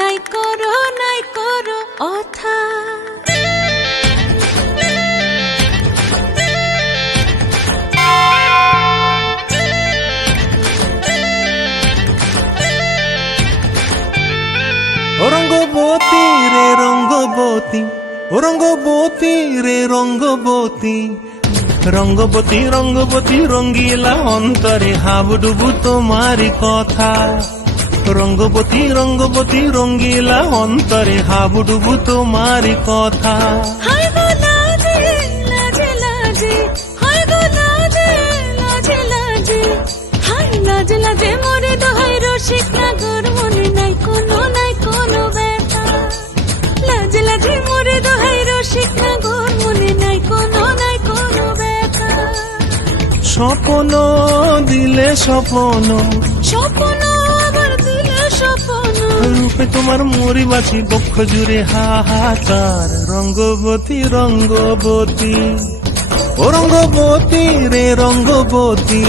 নাই করো অথা। রঙ্গবতী রে রঙ্গবতী, ও রঙ্গবতী রে রঙ্গবতী, রঙ্গবতী রঙ্গবতী রঙ্গিলা অন্তরে হাবুডুবু তোমারি কথা। রঙ্গবতী রঙ্গবতী রঙ্গিলা অন্তরে হাবুডুবু তোমারি কথা। হায় গো লাজে লাজে লাজে, হায় গো লাজে লাজে লাজে, হায় লাজে লাজে মোরে দোহাই রসিক নাগর মনে নাই কোনো ব্যথা। লাজে লাজে মোরে দোহাই রসিক নাগর মনে নাই কোনো ব্যথা। স্বপ্ন দিলে স্বপ্ন, স্বপ্ন আবার দিলে স্বপ্ন, রূপে তোমার মরি বাছি বক্ষ জুড়ে হাহাকার। রঙ্গবতী রঙ্গবতী, ও রঙ্গবতী রে রঙ্গবতী।